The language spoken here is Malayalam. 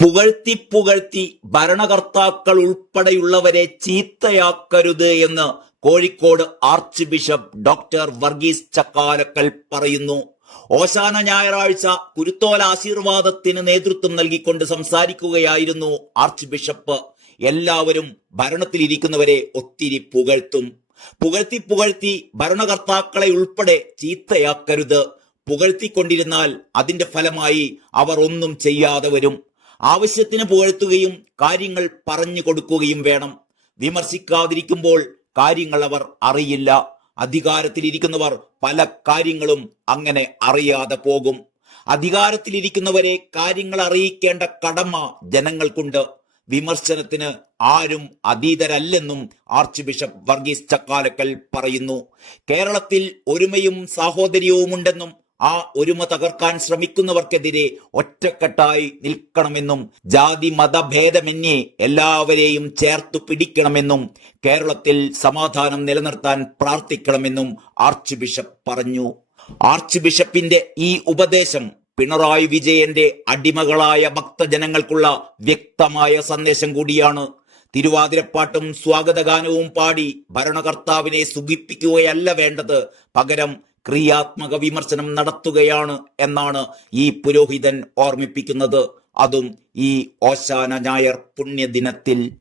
പുകഴ്ത്തി പുകഴ്ത്തി ഭരണകർത്താക്കൾ ഉൾപ്പെടെയുള്ളവരെ ചീത്തയാക്കരുത് എന്ന് Kozhikode arch bishop doctor Varghese Chakkalakkal പറയുന്നു. ഓശാന ഞായറാഴ്ച കുരുത്തോല ആശീർവാദത്തിന് നേതൃത്വം നൽകിക്കൊണ്ട് സംസാരിക്കുകയായിരുന്നു ആർച്ച് ബിഷപ്പ്. എല്ലാവരും ഭരണത്തിലിരിക്കുന്നവരെ ഒത്തിരി പുകഴ്ത്തും. പുകഴ്ത്തി പുകഴ്ത്തി ഭരണകർത്താക്കളെ ഉൾപ്പെടെ ചീത്തയാക്കരുത്. പുകഴ്ത്തിക്കൊണ്ടിരുന്നാൽ അതിന്റെ ഫലമായി അവർ ഒന്നും ചെയ്യാതെ വരും. ആവശ്യത്തിന് പുകഴ്ത്തുകയും കാര്യങ്ങൾ പറഞ്ഞു കൊടുക്കുകയും വേണം. വിമർശിക്കാതിരിക്കുമ്പോൾ കാര്യങ്ങൾ അവർ അറിയില്ല. അധികാരത്തിലിരിക്കുന്നവർ പല കാര്യങ്ങളും അങ്ങനെ അറിയാതെ പോകും. അധികാരത്തിലിരിക്കുന്നവരെ കാര്യങ്ങൾ അറിയിക്കേണ്ട കടമ ജനങ്ങൾക്കുണ്ട്. വിമർശനത്തിന് ആരും അതീതരല്ലെന്നും ആർച്ച് ബിഷപ്പ് വർഗീസ് ചക്കാലക്കൽ പറയുന്നു. കേരളത്തിൽ ഒരുമയും സാഹോദര്യവുമുണ്ടെന്നും ആ ഒരുമ തകർക്കാൻ ശ്രമിക്കുന്നവർക്കെതിരെ ഒറ്റക്കെട്ടായി നിൽക്കണമെന്നും ജാതി മതഭേദമന്യേ എല്ലാവരെയും ചേർത്തു പിടിക്കണമെന്നും കേരളത്തിൽ സമാധാനം നിലനിർത്താൻ പ്രാർത്ഥിക്കണമെന്നും ആർച്ച് ബിഷപ്പ് പറഞ്ഞു. ആർച്ച് ബിഷപ്പിന്റെ ഈ ഉപദേശം പിണറായി വിജയന്റെ അടിമകളായ ഭക്തജനങ്ങൾക്കുള്ള വ്യക്തമായ സന്ദേശം കൂടിയാണ്. തിരുവാതിരപ്പാട്ടും സ്വാഗതഗാനവും പാടി ഭരണകർത്താവിനെ സുഖിപ്പിക്കുകയല്ല വേണ്ടത്, പകരം ക്രിയാത്മക വിമർശനം നടത്തുകയാണ് എന്നാണ് ഈ പുരോഹിതൻ ഓർമ്മിപ്പിക്കുന്നത്. അതും ഈ ഓശാന ഞായർ പുണ്യദിനത്തിൽ.